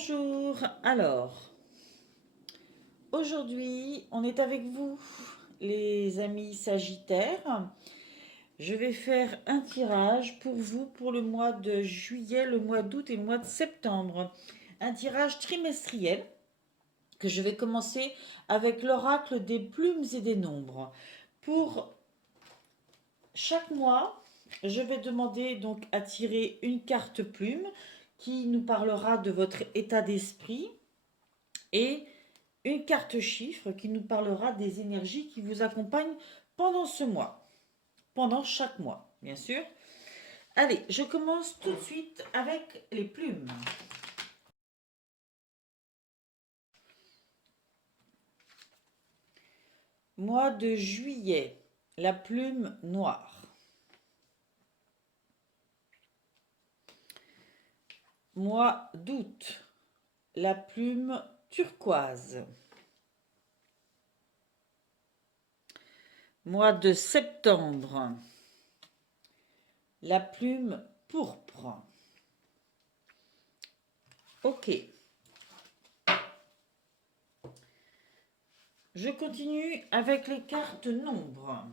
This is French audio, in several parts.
Bonjour, alors, aujourd'hui on est avec vous les amis Sagittaires. Je vais faire un tirage pour vous pour le mois de juillet, le mois d'août et le mois de septembre. Un tirage trimestriel que je vais commencer avec l'oracle des plumes et des nombres. Pour chaque mois, je vais demander donc à tirer une carte plume qui nous parlera de votre état d'esprit et une carte chiffre qui nous parlera des énergies qui vous accompagnent pendant ce mois, pendant chaque mois, bien sûr. Allez, je commence tout de suite avec les plumes. Mois de juillet, la plume noire. Mois d'août, la plume turquoise. Mois de septembre, la plume pourpre. Ok. Je continue avec les cartes nombres.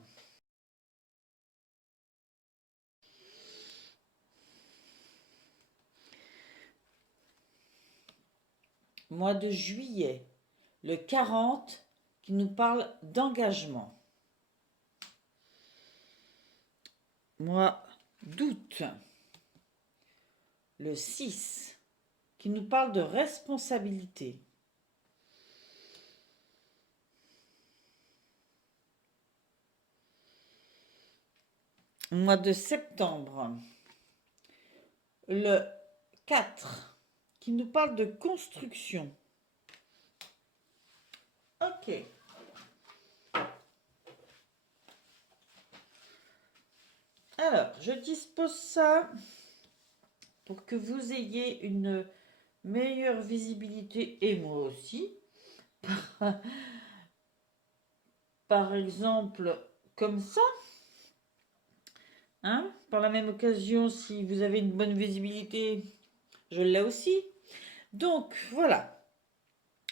Mois de juillet, le 40 qui nous parle d'engagement. Mois d'août, le 6 qui nous parle de responsabilité. Mois de septembre, le 4 qui nous parle de construction. Ok. Alors, je dispose ça pour que vous ayez une meilleure visibilité, et moi aussi. Par exemple, comme ça. Hein? Par la même occasion, si vous avez une bonne visibilité, je l'ai aussi. Donc, voilà.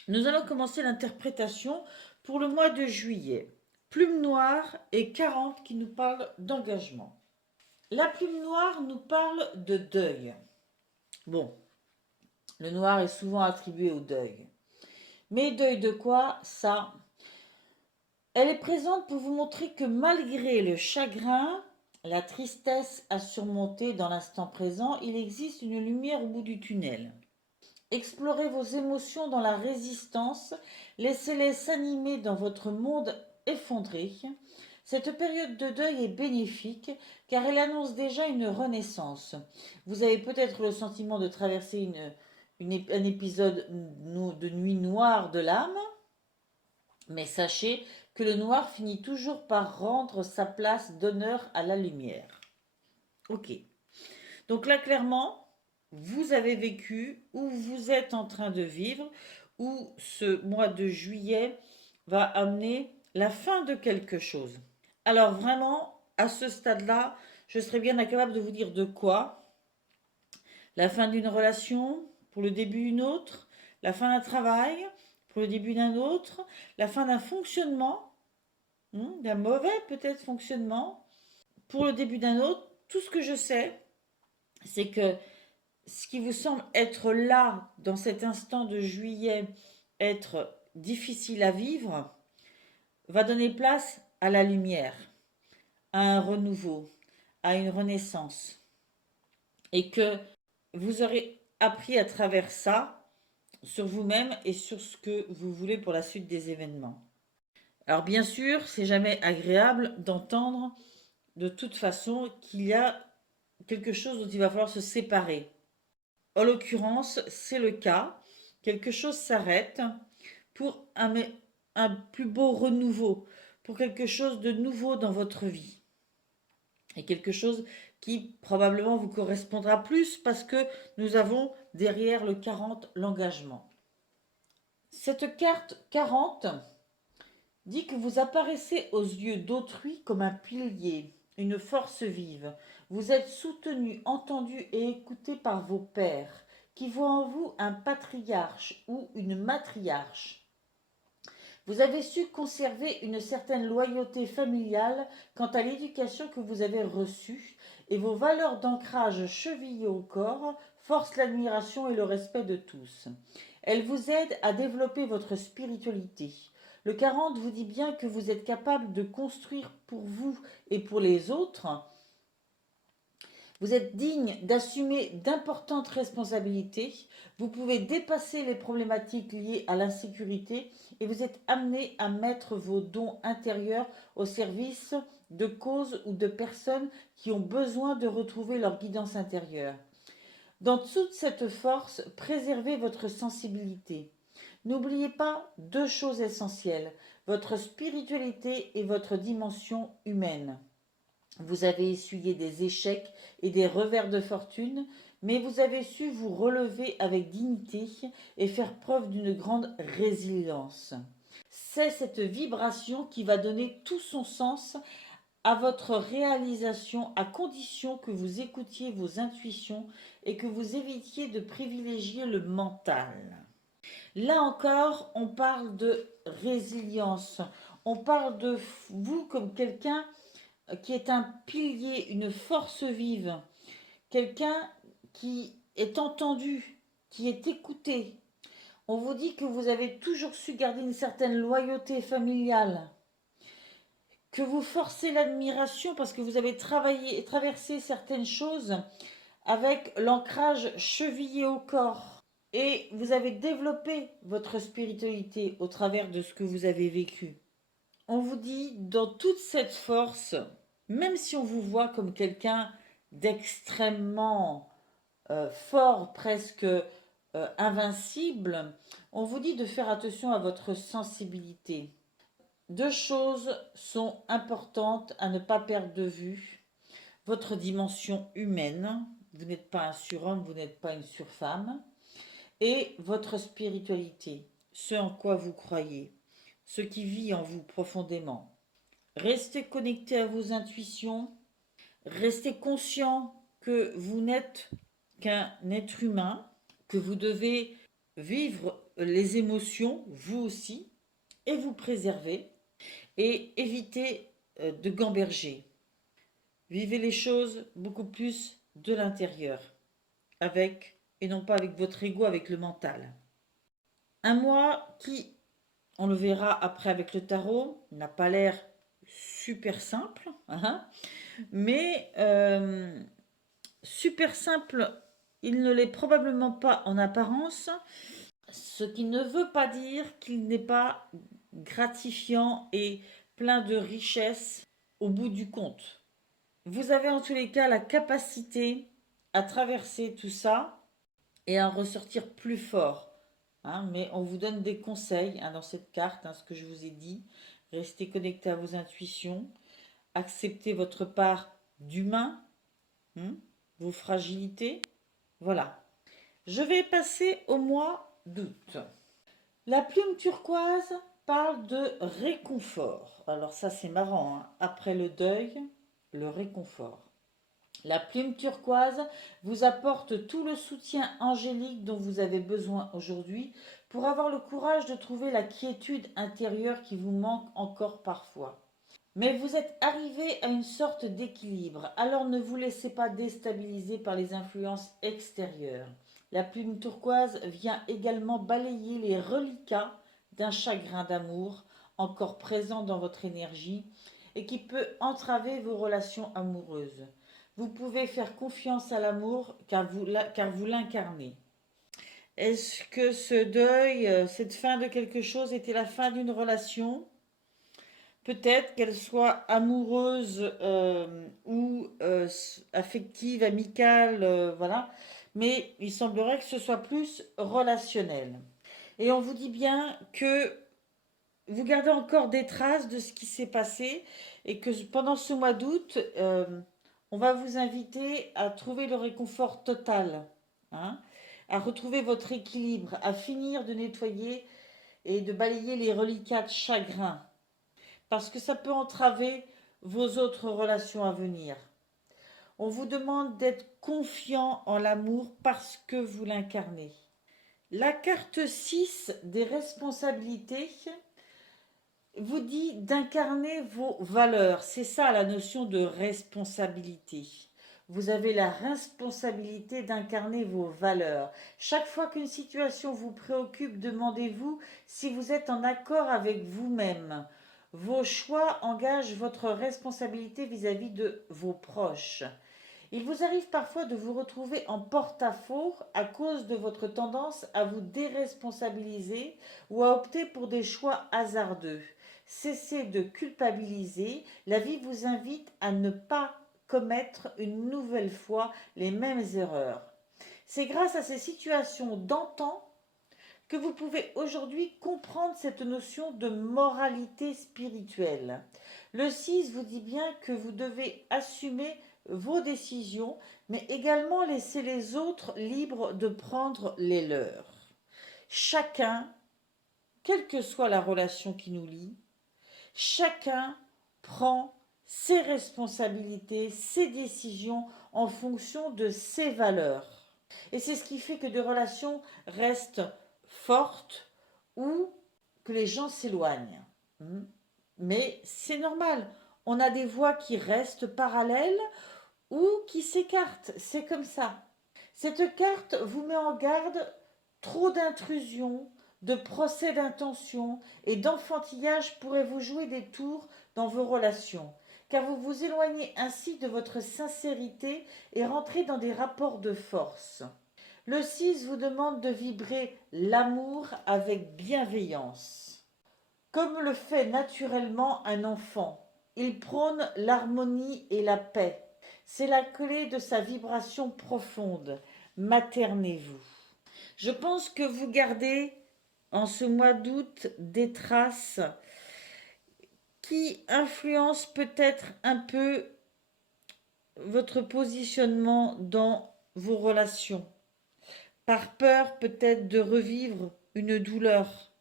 Nous allons commencer l'interprétation pour le mois de juillet. Plume noire et 40 qui nous parlent d'engagement. La plume noire nous parle de deuil. Bon, le noir est souvent attribué au deuil. Mais deuil de quoi? Ça. Elle est présente pour vous montrer que malgré le chagrin, la tristesse à surmonter dans l'instant présent, il existe une lumière au bout du tunnel. Explorez vos émotions dans la résistance, laissez-les s'animer dans votre monde effondré. Cette période de deuil est bénéfique car elle annonce déjà une renaissance. Vous avez peut-être le sentiment de traverser un épisode de nuit noire de l'âme, mais sachez que le noir finit toujours par rendre sa place d'honneur à la lumière. Ok. Donc là, clairement, vous avez vécu ou vous êtes en train de vivre, ou ce mois de juillet va amener la fin de quelque chose. Alors vraiment, à ce stade-là, je serais bien incapable de vous dire de quoi. La fin d'une relation, pour le début d'une autre, la fin d'un travail, pour le début d'un autre, la fin d'un fonctionnement, d'un mauvais peut-être fonctionnement, pour le début d'un autre. Tout ce que je sais, c'est que ce qui vous semble être là, dans cet instant de juillet, être difficile à vivre, va donner place à la lumière, à un renouveau, à une renaissance. Et que vous aurez appris à travers ça sur vous-même et sur ce que vous voulez pour la suite des événements. Alors bien sûr, c'est jamais agréable d'entendre de toute façon qu'il y a quelque chose dont il va falloir se séparer. En l'occurrence, c'est le cas. Quelque chose s'arrête pour un plus beau renouveau, pour quelque chose de nouveau dans votre vie. Et quelque chose qui probablement vous correspondra plus parce que nous avons derrière le 40 l'engagement. Cette carte 40 dit que vous apparaissez aux yeux d'autrui comme un pilier, une force vive. Vous êtes soutenu, entendu et écouté par vos pairs qui voit en vous un patriarche ou une matriarche. Vous avez su conserver une certaine loyauté familiale quant à l'éducation que vous avez reçue et vos valeurs d'ancrage chevillées au corps forcent l'admiration et le respect de tous. Elles vous aident à développer votre spiritualité. Le 40 vous dit bien que vous êtes capable de construire pour vous et pour les autres. Vous êtes digne d'assumer d'importantes responsabilités. Vous pouvez dépasser les problématiques liées à l'insécurité et vous êtes amené à mettre vos dons intérieurs au service de causes ou de personnes qui ont besoin de retrouver leur guidance intérieure. Dans toute cette force, préservez votre sensibilité. N'oubliez pas deux choses essentielles, votre spiritualité et votre dimension humaine. Vous avez essuyé des échecs et des revers de fortune, mais vous avez su vous relever avec dignité et faire preuve d'une grande résilience. C'est cette vibration qui va donner tout son sens à votre réalisation à condition que vous écoutiez vos intuitions et que vous évitiez de privilégier le mental. Là encore, on parle de résilience. On parle de vous comme quelqu'un qui est un pilier, une force vive, quelqu'un qui est entendu, qui est écouté. On vous dit que vous avez toujours su garder une certaine loyauté familiale, que vous forcez l'admiration parce que vous avez travaillé et traversé certaines choses avec l'ancrage chevillé au corps. Et vous avez développé votre spiritualité au travers de ce que vous avez vécu. On vous dit, dans toute cette force, même si on vous voit comme quelqu'un d'extrêmement fort, presque invincible, on vous dit de faire attention à votre sensibilité. Deux choses sont importantes à ne pas perdre de vue. Votre dimension humaine, vous n'êtes pas un surhomme, vous n'êtes pas une surfemme, et votre spiritualité, ce en quoi vous croyez, ce qui vit en vous profondément. Restez connecté à vos intuitions, restez conscient que vous n'êtes qu'un être humain, que vous devez vivre les émotions, vous aussi, et vous préserver, et éviter de gamberger. Vivez les choses beaucoup plus de l'intérieur, avec, et non pas avec votre ego, avec le mental. Un mois qui, on le verra après avec le tarot, n'a pas l'air super simple, hein, mais super simple, il ne l'est probablement pas en apparence, ce qui ne veut pas dire qu'il n'est pas gratifiant et plein de richesses au bout du compte. Vous avez en tous les cas la capacité à traverser tout ça et à en ressortir plus fort. Hein, mais on vous donne des conseils hein, dans cette carte, hein, ce que je vous ai dit. Restez connecté à vos intuitions, acceptez votre part d'humain, vos fragilités. Voilà. Je vais passer au mois d'août. La plume turquoise parle de réconfort. Alors ça c'est marrant, hein. Après le deuil, le réconfort. La plume turquoise vous apporte tout le soutien angélique dont vous avez besoin aujourd'hui pour avoir le courage de trouver la quiétude intérieure qui vous manque encore parfois. Mais vous êtes arrivé à une sorte d'équilibre, alors ne vous laissez pas déstabiliser par les influences extérieures. La plume turquoise vient également balayer les reliquats d'un chagrin d'amour encore présent dans votre énergie et qui peut entraver vos relations amoureuses. Vous pouvez faire confiance à l'amour car vous l'incarnez. Est-ce que ce deuil, cette fin de quelque chose était la fin d'une relation ? Peut-être qu'elle soit amoureuse ou affective, amicale, voilà. Mais il semblerait que ce soit plus relationnel. Et on vous dit bien que vous gardez encore des traces de ce qui s'est passé et que pendant ce mois d'août, on va vous inviter à trouver le réconfort total, hein, à retrouver votre équilibre, à finir de nettoyer et de balayer les reliquats de chagrin, parce que ça peut entraver vos autres relations à venir. On vous demande d'être confiant en l'amour parce que vous l'incarnez. La carte 6 des responsabilités vous dit d'incarner vos valeurs. C'est ça la notion de responsabilité. Vous avez la responsabilité d'incarner vos valeurs. Chaque fois qu'une situation vous préoccupe, demandez-vous si vous êtes en accord avec vous-même. Vos choix engagent votre responsabilité vis-à-vis de vos proches. Il vous arrive parfois de vous retrouver en porte-à-faux à cause de votre tendance à vous déresponsabiliser ou à opter pour des choix hasardeux. Cessez de culpabiliser. La vie vous invite à ne pas commettre une nouvelle fois les mêmes erreurs. C'est grâce à ces situations d'antan que vous pouvez aujourd'hui comprendre cette notion de moralité spirituelle. Le 6 vous dit bien que vous devez assumer vos décisions, mais également laisser les autres libres de prendre les leurs. Chacun, quelle que soit la relation qui nous lie, chacun prend ses responsabilités, ses décisions en fonction de ses valeurs. Et c'est ce qui fait que des relations restent fortes ou que les gens s'éloignent. Mais c'est normal. On a des voies qui restent parallèles ou qui s'écartent. C'est comme ça. Cette carte vous met en garde. Trop d'intrusions, de procès d'intention et d'enfantillage pourraient vous jouer des tours dans vos relations, car vous vous éloignez ainsi de votre sincérité et rentrez dans des rapports de force. Le 6 vous demande de vibrer l'amour avec bienveillance. Comme le fait naturellement un enfant, il prône l'harmonie et la paix. C'est la clé de sa vibration profonde. Maternez-vous. Je pense que vous gardez en ce mois d'août des traces qui influencent peut-être un peu votre positionnement dans vos relations, par peur peut-être de revivre une douleur.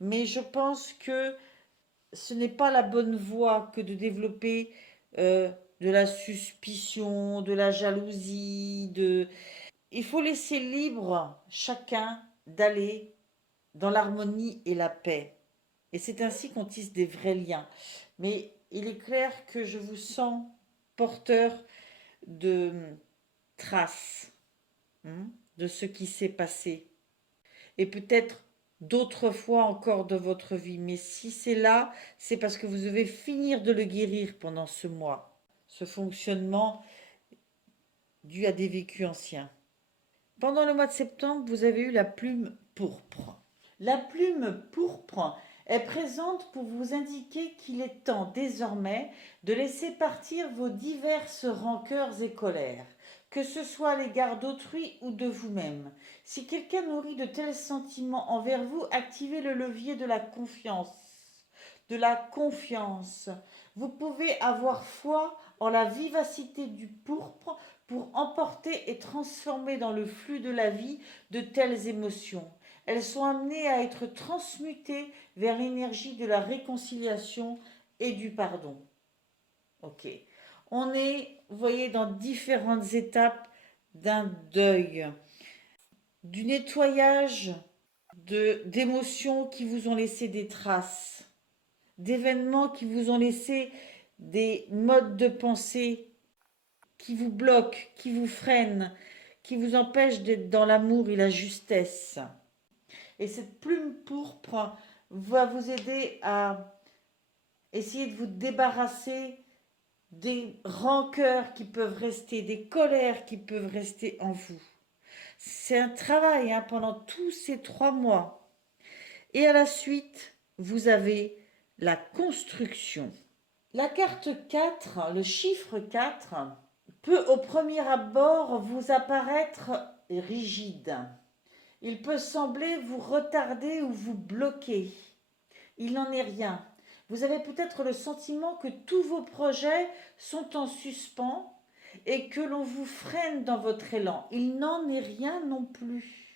Mais je pense que ce n'est pas la bonne voie que de développer de la suspicion, de la jalousie, Il faut laisser libre chacun d'aller dans l'harmonie et la paix. Et c'est ainsi qu'on tisse des vrais liens. Mais il est clair que je vous sens porteur de traces de ce qui s'est passé. Et peut-être d'autres fois encore de votre vie. Mais si c'est là, c'est parce que vous devez finir de le guérir pendant ce mois. Ce fonctionnement dû à des vécus anciens. Pendant le mois de septembre, vous avez eu la plume pourpre. La plume pourpre est présente pour vous indiquer qu'il est temps désormais de laisser partir vos diverses rancœurs et colères, que ce soit à l'égard d'autrui ou de vous-même. Si quelqu'un nourrit de tels sentiments envers vous, activez le levier de la confiance. De la confiance. Vous pouvez avoir foi en la vivacité du pourpre pour emporter et transformer dans le flux de la vie de telles émotions. Elles sont amenées à être transmutées vers l'énergie de la réconciliation et du pardon. Ok. On est, vous voyez, dans différentes étapes d'un deuil, du nettoyage d'émotions qui vous ont laissé des traces, d'événements qui vous ont laissé des modes de pensée qui vous bloquent, qui vous freinent, qui vous empêchent d'être dans l'amour et la justesse. Et cette plume pourpre va vous aider à essayer de vous débarrasser des rancœurs qui peuvent rester, des colères qui peuvent rester en vous. C'est un travail pendant tous ces 3 mois. Et à la suite, vous avez la construction. La carte 4, le chiffre 4, peut au premier abord vous apparaître rigide. Il peut sembler vous retarder ou vous bloquer. Il n'en est rien. Vous avez peut-être le sentiment que tous vos projets sont en suspens et que l'on vous freine dans votre élan. Il n'en est rien non plus.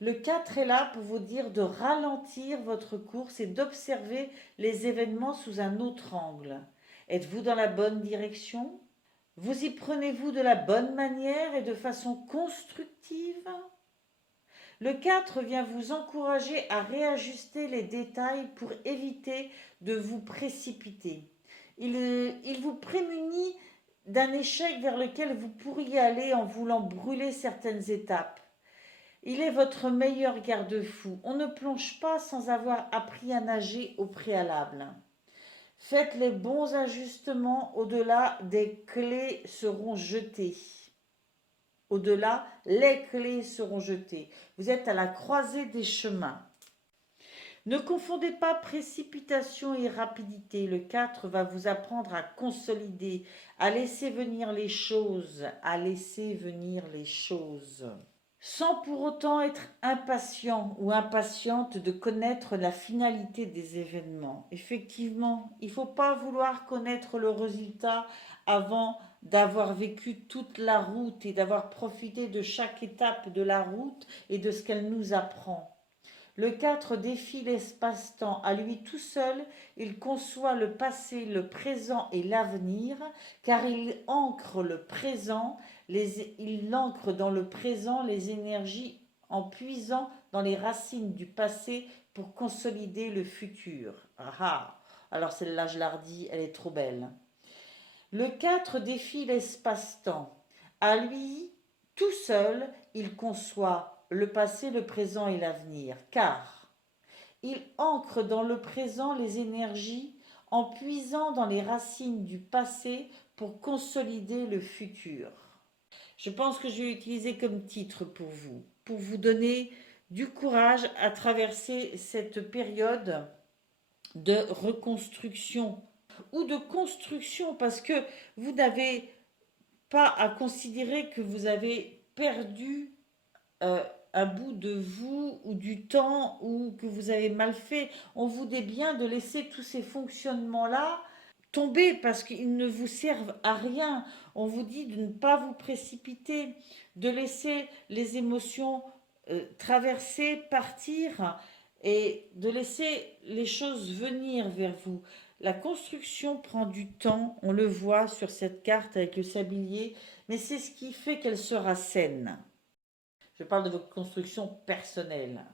Le 4 est là pour vous dire de ralentir votre course et d'observer les événements sous un autre angle. Êtes-vous dans la bonne direction ? Vous y prenez-vous de la bonne manière et de façon constructive? Le 4 vient vous encourager à réajuster les détails pour éviter de vous précipiter. Il vous prémunit d'un échec vers lequel vous pourriez aller en voulant brûler certaines étapes. Il est votre meilleur garde-fou. On ne plonge pas sans avoir appris à nager au préalable. Faites les bons ajustements, au-delà des clés seront jetées. Au-delà, les clés seront jetées. Vous êtes à la croisée des chemins. Ne confondez pas précipitation et rapidité. Le 4 va vous apprendre à consolider, à laisser venir les choses, à laisser venir les choses. Sans pour autant être impatient ou impatiente de connaître la finalité des événements. Effectivement, il ne faut pas vouloir connaître le résultat avant d'avoir vécu toute la route et d'avoir profité de chaque étape de la route et de ce qu'elle nous apprend. Le 4 défie l'espace-temps. À lui tout seul, il conçoit le passé, le présent et l'avenir, car il ancre dans le présent les énergies en puisant dans les racines du passé pour consolider le futur. Ah, alors celle-là, je la redis, elle est trop belle. Le 4 défie l'espace-temps. À lui, tout seul, il conçoit le passé, le présent et l'avenir, car il ancre dans le présent les énergies en puisant dans les racines du passé pour consolider le futur. Je pense que je vais utiliser comme titre pour vous donner du courage à traverser cette période de reconstruction ou de construction, parce que vous n'avez pas à considérer que vous avez perdu un bout de vous ou du temps ou que vous avez mal fait. On vous dit bien de laisser tous ces fonctionnements-là tomber parce qu'ils ne vous servent à rien. On vous dit de ne pas vous précipiter, de laisser les émotions traverser, partir et de laisser les choses venir vers vous. La construction prend du temps, on le voit sur cette carte avec le sablier, mais c'est ce qui fait qu'elle sera saine. Je parle de votre construction personnelle.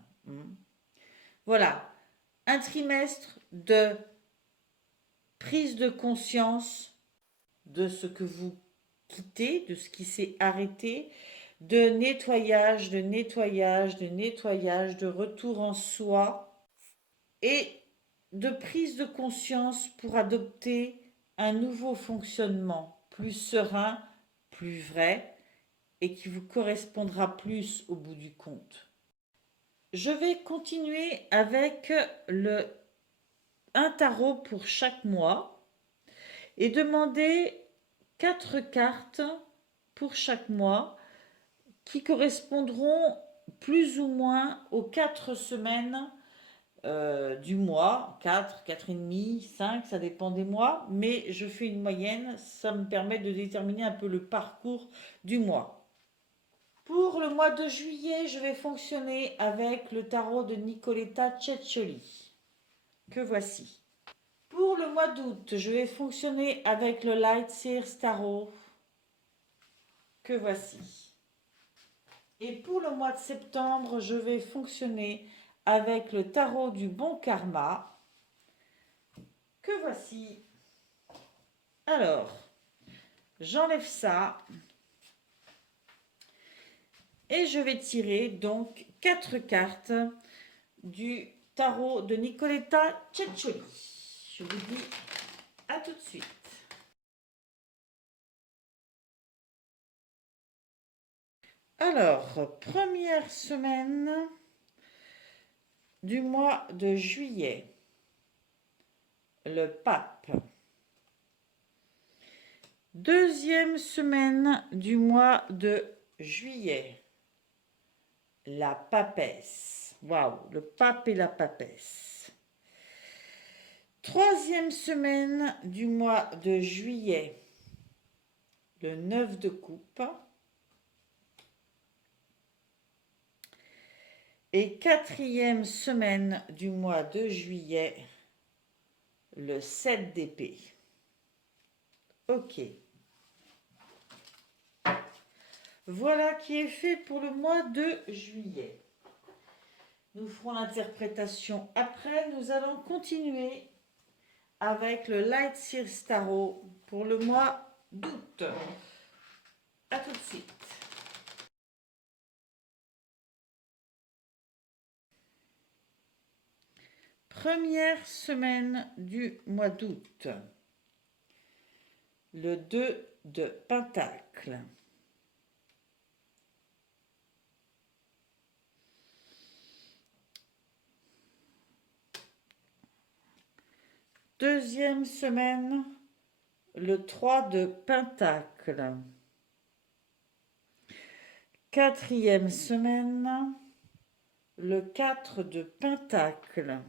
Voilà, un trimestre de prise de conscience de ce que vous quittez, de ce qui s'est arrêté, de nettoyage, de nettoyage, de nettoyage, de retour en soi et de prise de conscience pour adopter un nouveau fonctionnement plus serein, plus vrai et qui vous correspondra plus au bout du compte. Je vais continuer avec un tarot pour chaque mois et demander 4 cartes pour chaque mois qui correspondront plus ou moins aux 4 semaines du mois, 4, 4,5, 5, ça dépend des mois, mais je fais une moyenne, ça me permet de déterminer un peu le parcours du mois. Pour le mois de juillet, je vais fonctionner avec le tarot de Nicoletta Ceccioli, que voici. Pour le mois d'août, je vais fonctionner avec le Light Seers Tarot, que voici. Et pour le mois de septembre, je vais fonctionner avec le tarot du bon karma, que voici. Alors, j'enlève ça et je vais tirer donc 4 cartes du tarot de Nicoletta Ceccioli. Je vous dis à tout de suite. Alors, première semaine du mois de juillet, le pape. Deuxième semaine du mois de juillet, la papesse. Waouh, le pape et la papesse. Troisième semaine du mois de juillet, le 9 de coupe. Et quatrième semaine du mois de juillet, le 7 d'épée. Ok. Voilà qui est fait pour le mois de juillet. Nous ferons l'interprétation après. Nous allons continuer avec le Light Series Tarot pour le mois d'août. A tout de suite. Première semaine du mois d'août. Le 2 de Pentacle. Deuxième semaine, le 3 de Pentacle. Quatrième semaine, le 4 de Pentacle.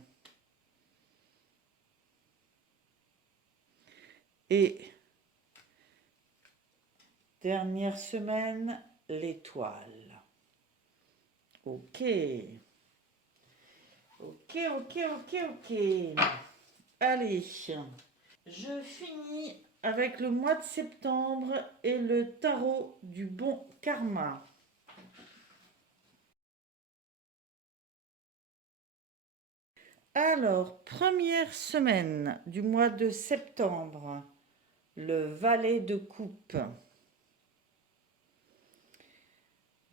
Et dernière semaine, l'étoile. Ok. Ok. Allez, je finis avec le mois de septembre et le tarot du bon karma. Alors, première semaine du mois de septembre, le valet de coupe.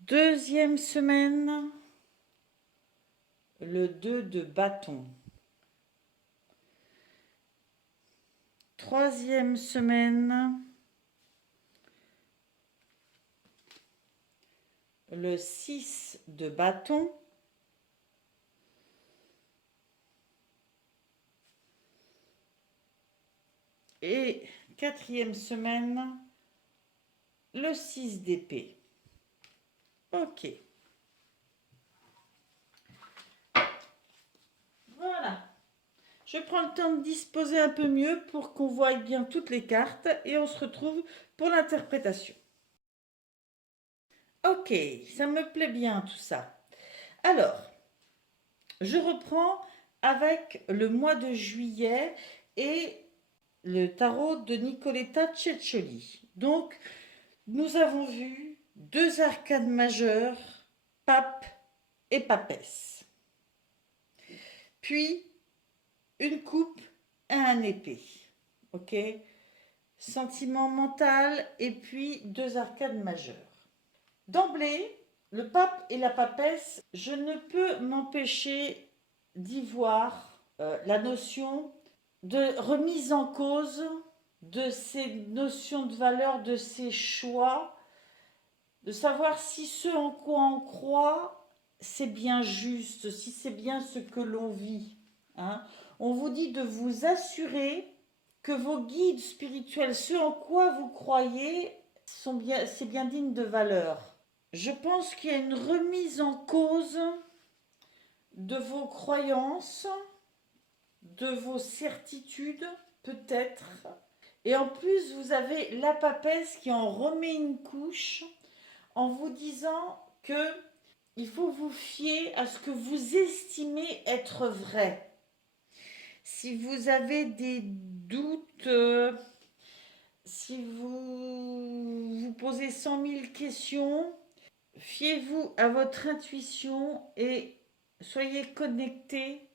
Deuxième semaine, le 2 de bâton. Troisième semaine, le 6 de bâton. Et quatrième semaine, le 6 d'épée. Ok. Voilà. Je prends le temps de disposer un peu mieux pour qu'on voie bien toutes les cartes et on se retrouve pour l'interprétation. Ok, ça me plaît bien tout ça. Alors, je reprends avec le mois de juillet et le tarot de Nicoletta Ceccioli. Donc, nous avons vu deux arcades majeures, pape et papesse. Puis, une coupe et un épée. Ok? Sentiment mental et puis deux arcades majeures. D'emblée, le pape et la papesse, je ne peux m'empêcher d'y voir la notion de remise en cause de ces notions de valeur, de ces choix, de savoir si ce en quoi on croit, c'est bien juste, si c'est bien ce que l'on vit. Hein. On vous dit de vous assurer que vos guides spirituels, ce en quoi vous croyez, c'est bien digne de valeur. Je pense qu'il y a une remise en cause de vos croyances, de vos certitudes, peut-être. Et en plus, vous avez la papesse qui en remet une couche en vous disant que il faut vous fier à ce que vous estimez être vrai. Si vous avez des doutes, si vous vous posez 100 000 questions, fiez-vous à votre intuition et soyez connectés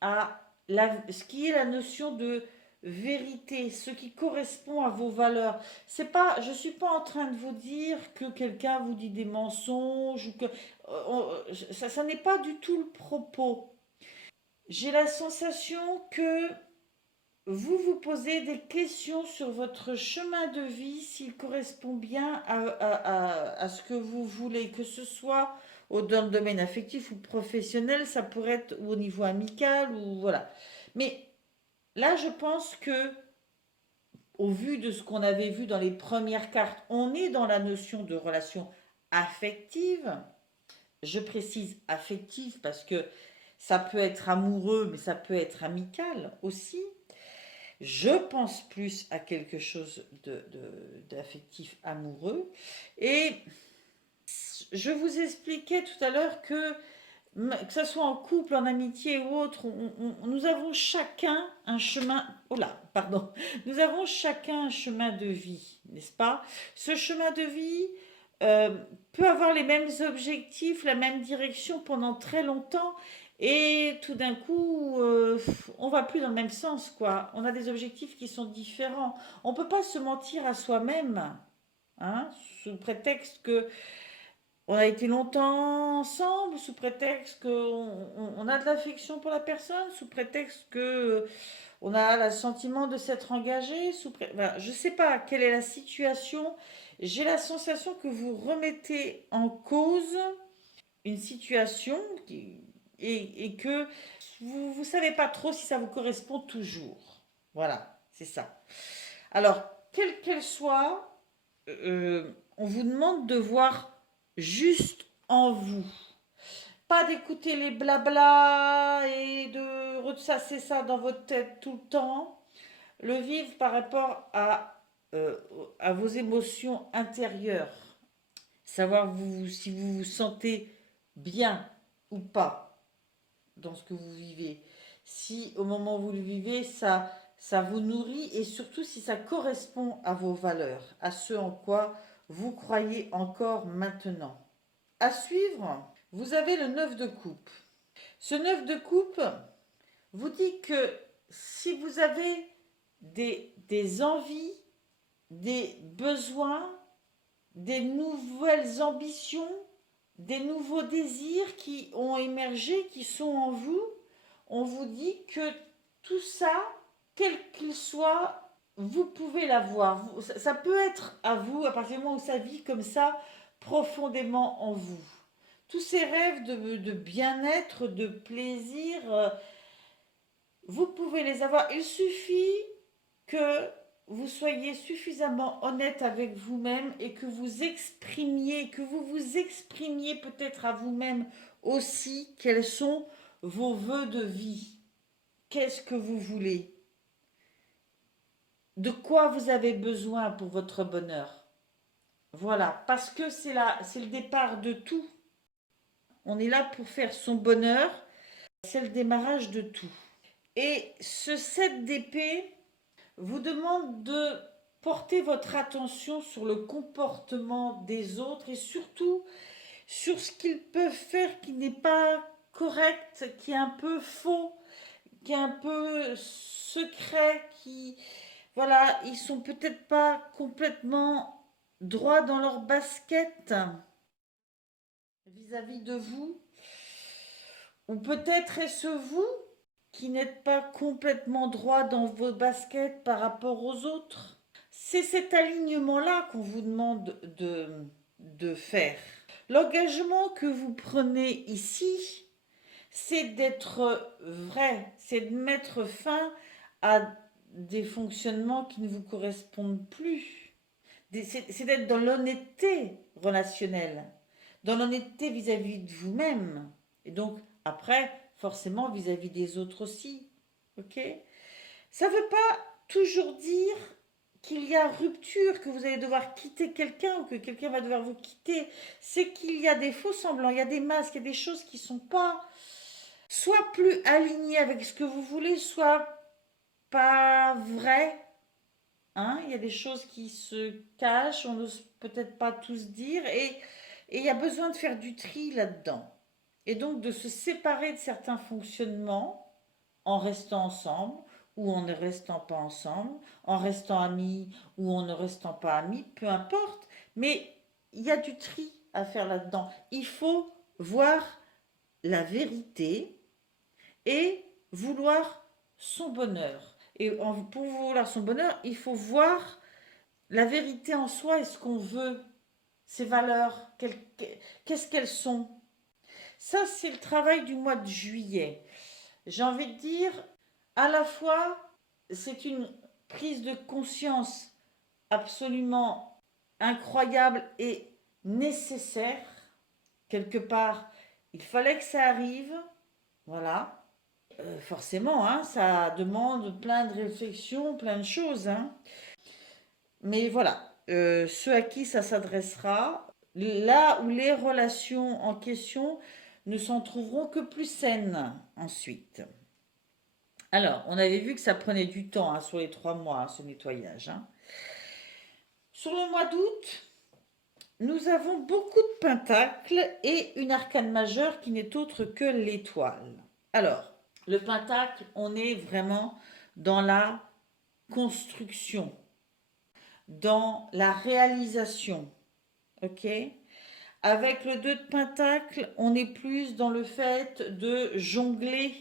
à ce qui est la notion de vérité, ce qui correspond à vos valeurs. C'est pas, je suis pas en train de vous dire que quelqu'un vous dit des mensonges ou que ça n'est pas du tout le propos. J'ai la sensation que vous vous posez des questions sur votre chemin de vie, s'il correspond bien à ce que vous voulez, que ce soit dans le domaine affectif ou professionnel, ça pourrait être ou au niveau amical, ou voilà. Mais là, je pense que, au vu de ce qu'on avait vu dans les premières cartes, on est dans la notion de relation affective. Je précise affective parce que ça peut être amoureux, mais ça peut être amical aussi. Je pense plus à quelque chose d'affectif amoureux. Et je vous expliquais tout à l'heure que ce soit en couple, en amitié ou autre, nous avons chacun un chemin. Oh là, pardon. Nous avons chacun un chemin de vie, n'est-ce pas? Ce chemin de vie, euh, peut avoir les mêmes objectifs, la même direction pendant très longtemps et tout d'un coup, on va plus dans le même sens, quoi. On a des objectifs qui sont différents. On peut pas se mentir à soi-même, hein, sous prétexte que on a été longtemps ensemble, sous prétexte qu'on a de l'affection pour la personne, sous prétexte que on a le sentiment de s'être engagé, enfin, je ne sais pas quelle est la situation. J'ai la sensation que vous remettez en cause une situation et que vous ne savez pas trop si ça vous correspond toujours. Voilà, c'est ça. Alors, quelle qu'elle soit, on vous demande de voir juste en vous. Pas d'écouter les blabla et de ressasser ça dans votre tête tout le temps. Le vivre par rapport euh, à vos émotions intérieures. Savoir si vous vous sentez bien ou pas dans ce que vous vivez. Si au moment où vous le vivez, ça vous nourrit et surtout si ça correspond à vos valeurs, à ce en quoi vous croyez encore maintenant. À suivre, vous avez le 9 de coupe. Ce 9 de coupe vous dit que si vous avez des envies, des besoins, des nouvelles ambitions, des nouveaux désirs qui ont émergé, qui sont en vous, on vous dit que tout ça, quel qu'il soit, vous pouvez l'avoir. Ça peut être à vous à partir du moment où ça vit comme ça profondément en vous. Tous ces rêves de bien-être, de plaisir, vous pouvez les avoir. Il suffit que vous soyez suffisamment honnête avec vous-même et que vous vous exprimiez peut-être à vous-même aussi quels sont vos vœux de vie. Qu'est-ce que vous voulez? De quoi vous avez besoin pour votre bonheur? Voilà, parce que c'est le départ de tout. On est là pour faire son bonheur, c'est le démarrage de tout. Et ce 7 d'épée vous demande de porter votre attention sur le comportement des autres et surtout sur ce qu'ils peuvent faire qui n'est pas correct, qui est un peu faux, qui est un peu secret, qui, voilà, ils sont peut-être pas complètement droits dans leur basket vis-à-vis de vous, ou peut-être est-ce vous qui n'êtes pas complètement droit dans vos baskets par rapport aux autres. C'est cet alignement-là qu'on vous demande de faire. L'engagement que vous prenez ici, c'est d'être vrai, c'est de mettre fin à des fonctionnements qui ne vous correspondent plus. C'est d'être dans l'honnêteté relationnelle, dans l'honnêteté vis-à-vis de vous-même. Et donc, après, forcément, vis-à-vis des autres aussi. Ok? Ça ne veut pas toujours dire qu'il y a rupture, que vous allez devoir quitter quelqu'un ou que quelqu'un va devoir vous quitter. C'est qu'il y a des faux semblants, il y a des masques, il y a des choses qui ne sont pas soit plus alignées avec ce que vous voulez, soit pas vraies. Hein, il y a des choses qui se cachent, on n'ose peut-être pas tous dire, et il y a besoin de faire du tri là-dedans. Et donc de se séparer de certains fonctionnements en restant ensemble ou en ne restant pas ensemble, en restant amis ou en ne restant pas amis, peu importe. Mais il y a du tri à faire là-dedans. Il faut voir la vérité et vouloir son bonheur. Et pour vouloir son bonheur, il faut voir la vérité en soi et ce qu'on veut, ses valeurs, qu'est-ce qu'elles sont. Ça, c'est le travail du mois de juillet. J'ai envie de dire, à la fois, c'est une prise de conscience absolument incroyable et nécessaire. Quelque part, il fallait que ça arrive. Voilà. Forcément, hein, ça demande plein de réflexions, plein de choses. Hein. Mais voilà, ceux à qui ça s'adressera, là où les relations en question ne s'en trouveront que plus saines ensuite. Alors, on avait vu que ça prenait du temps hein, sur les 3 mois, ce nettoyage. Hein. Sur le mois d'août, nous avons beaucoup de pentacles et une arcane majeure qui n'est autre que l'étoile. Alors, le pentacle, on est vraiment dans la construction, dans la réalisation, ok? Avec le 2 de pentacle, on est plus dans le fait de jongler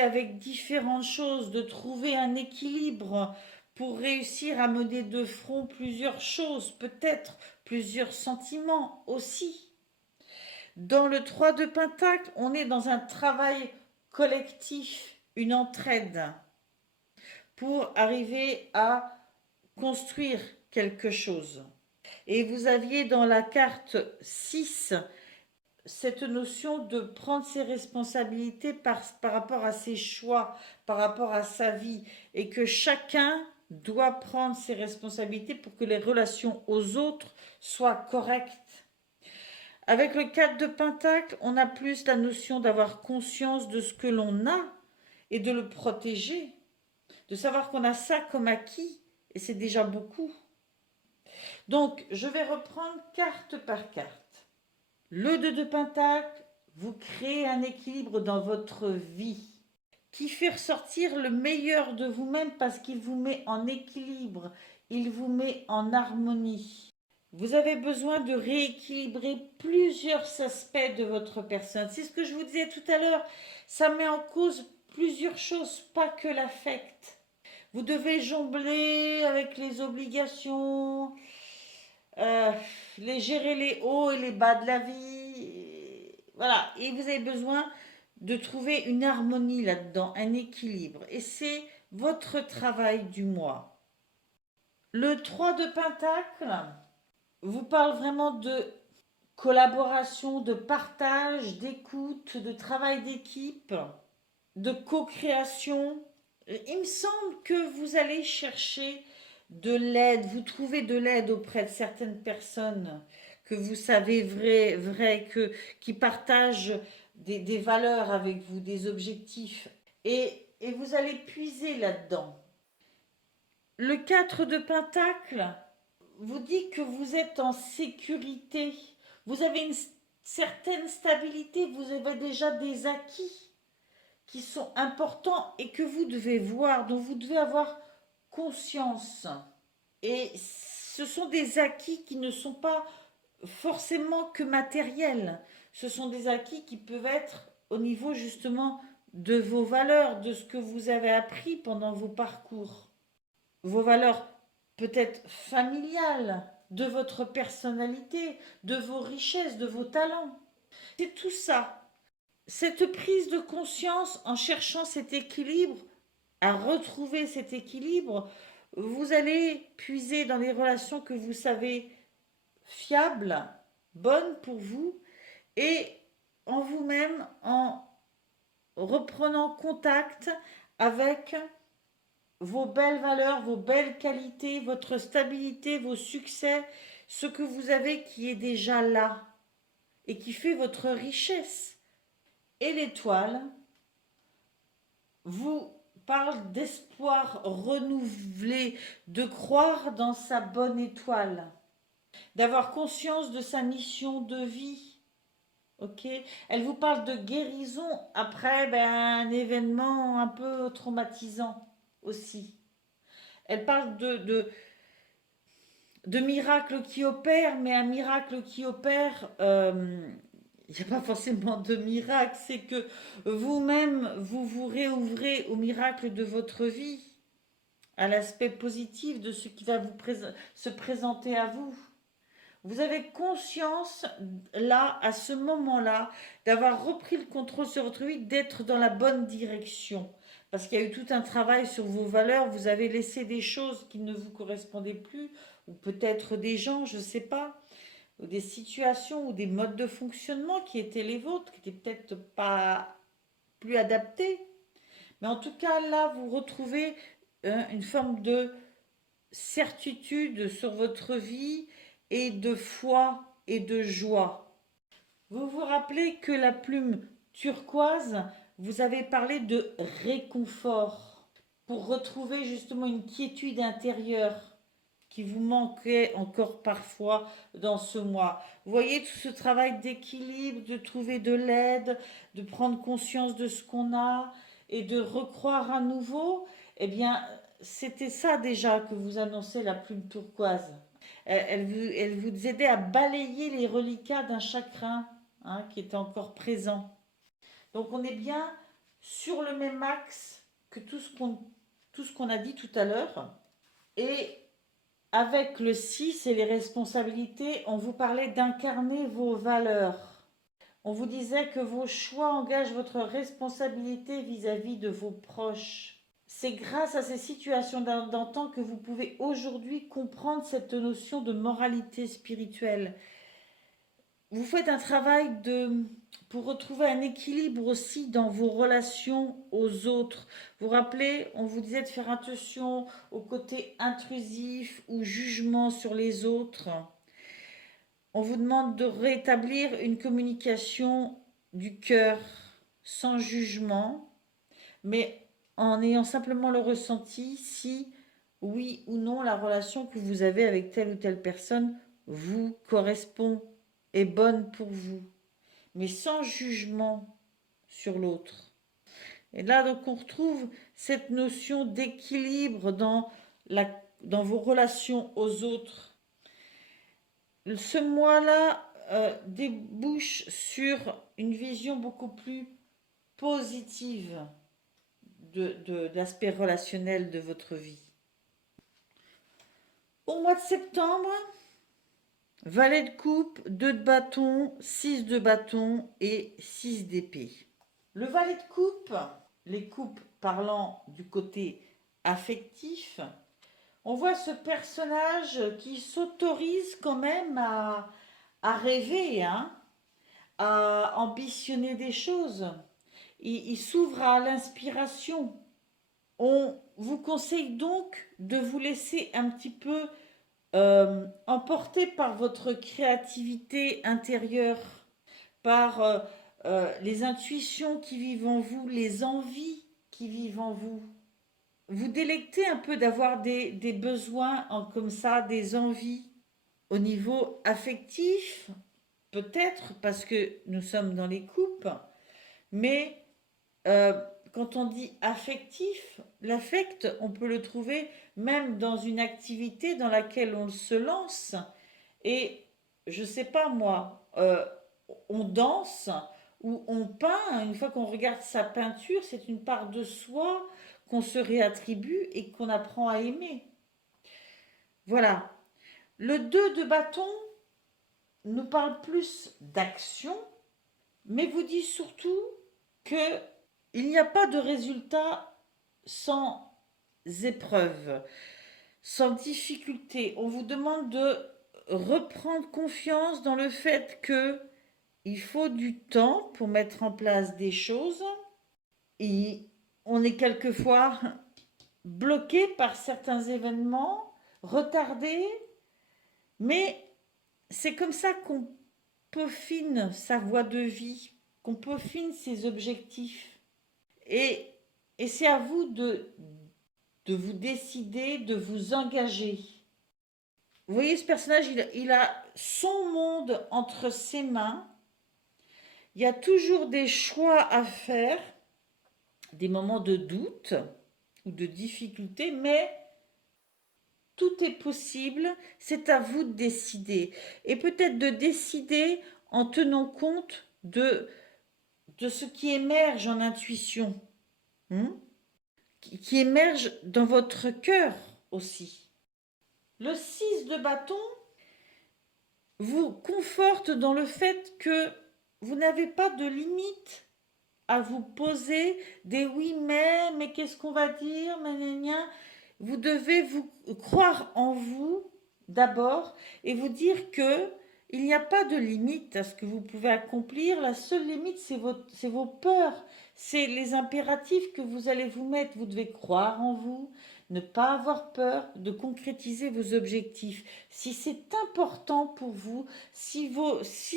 avec différentes choses, de trouver un équilibre pour réussir à mener de front plusieurs choses, peut-être plusieurs sentiments aussi. Dans le 3 de pentacle, on est dans un travail collectif, une entraide pour arriver à construire quelque chose. Et vous aviez dans la carte 6 cette notion de prendre ses responsabilités par rapport à ses choix, par rapport à sa vie, et que chacun doit prendre ses responsabilités pour que les relations aux autres soient correctes. Avec le 4 de pentacle, on a plus la notion d'avoir conscience de ce que l'on a et de le protéger, de savoir qu'on a ça comme acquis, et c'est déjà beaucoup. Donc, je vais reprendre carte par carte. Le 2 de pentacle, vous créez un équilibre dans votre vie qui fait ressortir le meilleur de vous-même parce qu'il vous met en équilibre, il vous met en harmonie. Vous avez besoin de rééquilibrer plusieurs aspects de votre personne. C'est ce que je vous disais tout à l'heure. Ça met en cause plusieurs choses, pas que l'affect. Vous devez jongler avec les obligations, gérer les hauts et les bas de la vie. Voilà. Et vous avez besoin de trouver une harmonie là-dedans, un équilibre. Et c'est votre travail du mois. Le 3 de pentacle vous parle vraiment de collaboration, de partage, d'écoute, de travail d'équipe, de co-création. Il me semble que vous allez chercher de l'aide, vous trouvez de l'aide auprès de certaines personnes que vous savez qui partagent des valeurs avec vous, des objectifs, et vous allez puiser là-dedans. Le 4 de pentacle vous dit que vous êtes en sécurité, vous avez une certaine stabilité, vous avez déjà des acquis qui sont importants et que vous devez voir, dont vous devez avoir conscience. Et ce sont des acquis qui ne sont pas forcément que matériels. Ce sont des acquis qui peuvent être au niveau justement de vos valeurs, de ce que vous avez appris pendant vos parcours. Vos valeurs peut-être familiales, de votre personnalité, de vos richesses, de vos talents. C'est tout ça. Cette prise de conscience en cherchant cet équilibre, à retrouver cet équilibre, vous allez puiser dans les relations que vous savez fiables, bonnes pour vous, et en vous-même, en reprenant contact avec vos belles valeurs, vos belles qualités, votre stabilité, vos succès, ce que vous avez qui est déjà là et qui fait votre richesse. Et l'étoile vous parle d'espoir renouvelé, de croire dans sa bonne étoile, d'avoir conscience de sa mission de vie. Ok, elle vous parle de guérison après un événement un peu traumatisant aussi. Elle parle de miracles qui opèrent, mais un miracle qui opère, il n'y a pas forcément de miracle, c'est que vous-même, vous vous réouvrez au miracle de votre vie, à l'aspect positif de ce qui va se présenter à vous. Vous avez conscience, là, à ce moment-là, d'avoir repris le contrôle sur votre vie, d'être dans la bonne direction. Parce qu'il y a eu tout un travail sur vos valeurs, vous avez laissé des choses qui ne vous correspondaient plus, ou peut-être des gens, je ne sais pas, ou des situations ou des modes de fonctionnement qui étaient les vôtres, qui n'étaient peut-être pas plus adaptés. Mais en tout cas, là, vous retrouvez une forme de certitude sur votre vie et de foi et de joie. Vous vous rappelez que la plume turquoise, vous avez parlé de réconfort pour retrouver justement une quiétude intérieure. qui vous manquait encore parfois dans ce mois. Vous voyez tout ce travail d'équilibre, de trouver de l'aide, de prendre conscience de ce qu'on a et de recroire à nouveau. Eh bien, c'était ça déjà que vous annoncez la plume turquoise. Elle vous aidait à balayer les reliquats d'un chagrin hein, qui était encore présent. Donc on est bien sur le même axe que tout ce qu'on a dit tout à l'heure. Et avec le 6 et les responsabilités, on vous parlait d'incarner vos valeurs. On vous disait que vos choix engagent votre responsabilité vis-à-vis de vos proches. C'est grâce à ces situations d'antan que vous pouvez aujourd'hui comprendre cette notion de moralité spirituelle. Vous faites un travail pour retrouver un équilibre aussi dans vos relations aux autres. Vous vous rappelez, on vous disait de faire attention au côté intrusif ou jugement sur les autres. On vous demande de rétablir une communication du cœur sans jugement, mais en ayant simplement le ressenti si oui ou non la relation que vous avez avec telle ou telle personne vous correspond, est bonne pour vous, mais sans jugement sur l'autre. Et là, donc, on retrouve cette notion d'équilibre dans vos relations aux autres. Ce mois-là débouche sur une vision beaucoup plus positive de l'aspect relationnel de votre vie. Au mois de septembre, valet de coupe, 2 de bâton, 6 de bâton et 6 d'épée. Le valet de coupe, les coupes parlant du côté affectif, on voit ce personnage qui s'autorise quand même à rêver, hein, à ambitionner des choses. Il s'ouvre à l'inspiration. On vous conseille donc de vous laisser un petit peu emporté par votre créativité intérieure, par les intuitions qui vivent en vous, les envies qui vivent en vous. Vous délectez un peu d'avoir des besoins comme ça, des envies au niveau affectif, peut-être parce que nous sommes dans les coupes, mais quand on dit affectif, l'affect, on peut le trouver même dans une activité dans laquelle on se lance. Et je sais pas moi, on danse ou on peint. Une fois qu'on regarde sa peinture, c'est une part de soi qu'on se réattribue et qu'on apprend à aimer. Voilà. Le 2 de bâton nous parle plus d'action, mais vous dit surtout que il n'y a pas de résultat sans épreuve, sans difficulté. On vous demande de reprendre confiance dans le fait que il faut du temps pour mettre en place des choses et on est quelquefois bloqué par certains événements, retardé, mais c'est comme ça qu'on peaufine sa voie de vie, qu'on peaufine ses objectifs. Et c'est à vous de vous décider, de vous engager. Vous voyez, ce personnage, il a son monde entre ses mains. Il y a toujours des choix à faire, des moments de doute ou de difficulté, mais tout est possible. C'est à vous de décider. Et peut-être de décider en tenant compte de ce qui émerge en intuition, qui émerge dans votre cœur aussi. Le 6 de bâton vous conforte dans le fait que vous n'avez pas de limite à vous poser des oui mais qu'est-ce qu'on va dire, vous devez vous croire en vous d'abord et vous dire que il n'y a pas de limite à ce que vous pouvez accomplir. La seule limite, c'est vos peurs, c'est les impératifs que vous allez vous mettre. Vous devez croire en vous, ne pas avoir peur de concrétiser vos objectifs. Si c'est important pour vous, si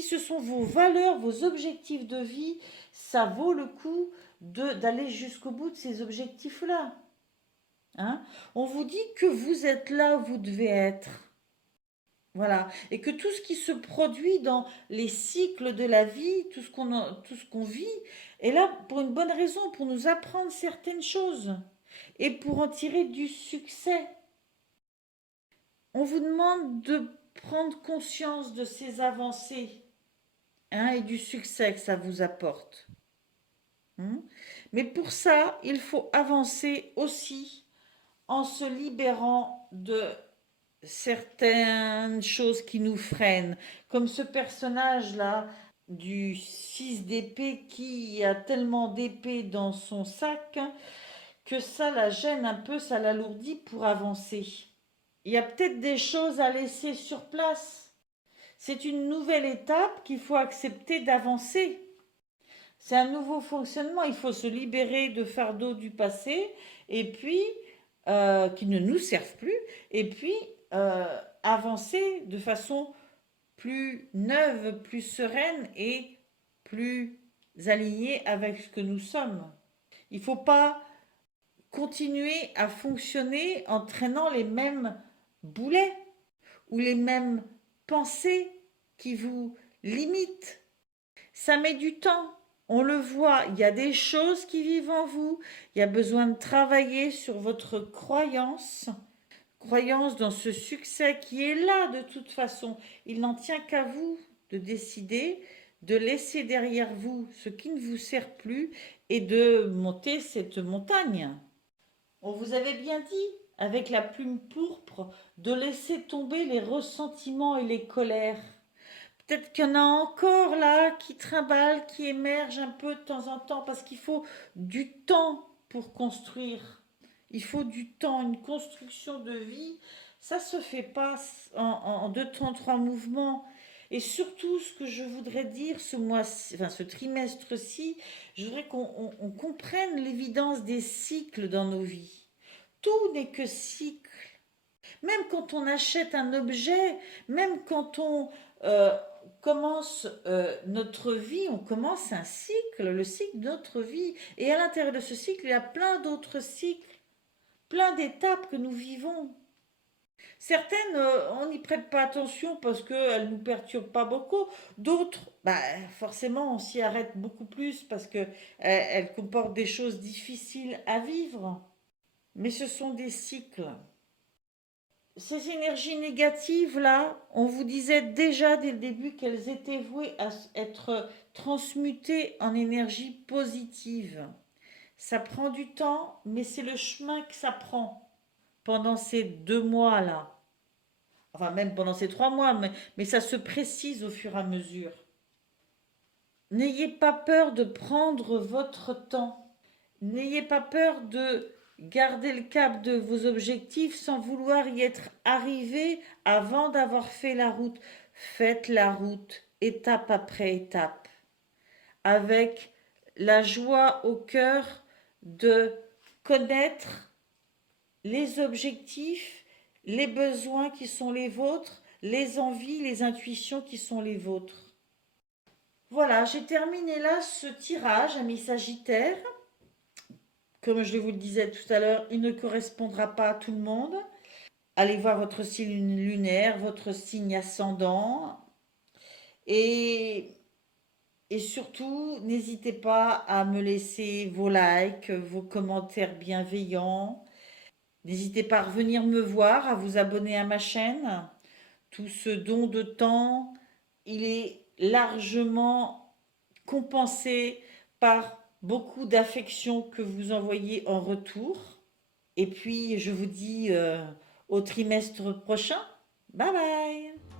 ce sont vos valeurs, vos objectifs de vie, ça vaut le coup d'aller jusqu'au bout de ces objectifs-là. Hein. On vous dit que vous êtes là où vous devez être. Voilà. Et que tout ce qui se produit dans les cycles de la vie, tout ce qu'on vit, est là pour une bonne raison, pour nous apprendre certaines choses et pour en tirer du succès. On vous demande de prendre conscience de ces avancées, hein, et du succès que ça vous apporte. Hein. Mais pour ça, il faut avancer aussi en se libérant de certaines choses qui nous freinent, comme ce personnage-là du 6 d'épée qui a tellement d'épées dans son sac que ça la gêne un peu, ça l'alourdit pour avancer. Il y a peut-être des choses à laisser sur place. C'est une nouvelle étape qu'il faut accepter d'avancer. C'est un nouveau fonctionnement. Il faut se libérer de fardeaux du passé et puis qui ne nous servent plus, et puis avancer de façon plus neuve, plus sereine et plus alignée avec ce que nous sommes. Il ne faut pas continuer à fonctionner en traînant les mêmes boulets ou les mêmes pensées qui vous limitent. Ça met du temps. On le voit, il y a des choses qui vivent en vous. Il y a besoin de travailler sur votre croyance dans ce succès qui est là de toute façon. Il n'en tient qu'à vous de décider de laisser derrière vous ce qui ne vous sert plus et de monter cette montagne. On vous avait bien dit, avec la plume pourpre, de laisser tomber les ressentiments et les colères. Peut-être qu'il y en a encore là qui trimballent, qui émergent un peu de temps en temps, parce qu'il faut du temps pour construire. Il faut du temps, une construction de vie. Ça ne se fait pas en deux temps, trois mouvements. Et surtout, ce que je voudrais dire ce mois-ci, enfin ce trimestre-ci, je voudrais qu'on comprenne l'évidence des cycles dans nos vies. Tout n'est que cycle. Même quand on achète un objet, même quand on commence notre vie, on commence un cycle, le cycle de notre vie. Et à l'intérieur de ce cycle, il y a plein d'autres cycles, plein d'étapes que nous vivons. Certaines, on n'y prête pas attention parce qu'elles ne nous perturbent pas beaucoup. D'autres, bah, forcément, on s'y arrête beaucoup plus parce qu'elles comportent des choses difficiles à vivre. Mais ce sont des cycles. Ces énergies négatives-là, on vous disait déjà dès le début qu'elles étaient vouées à être transmutées en énergie positive. Ça prend du temps, mais c'est le chemin que ça prend pendant ces 2 mois-là. Enfin, même pendant ces 3 mois, mais ça se précise au fur et à mesure. N'ayez pas peur de prendre votre temps. N'ayez pas peur de garder le cap de vos objectifs sans vouloir y être arrivé avant d'avoir fait la route. Faites la route étape après étape, avec la joie au cœur de connaître les objectifs, les besoins qui sont les vôtres, les envies, les intuitions qui sont les vôtres. Voilà, j'ai terminé là ce tirage, amis Sagittaires. Comme je vous le disais tout à l'heure, il ne correspondra pas à tout le monde. Allez voir votre signe lunaire, votre signe ascendant. Et, et surtout, n'hésitez pas à me laisser vos likes, vos commentaires bienveillants. N'hésitez pas à revenir me voir, à vous abonner à ma chaîne. Tout ce don de temps, il est largement compensé par beaucoup d'affection que vous envoyez en retour. Et puis, je vous dis au trimestre prochain. Bye bye!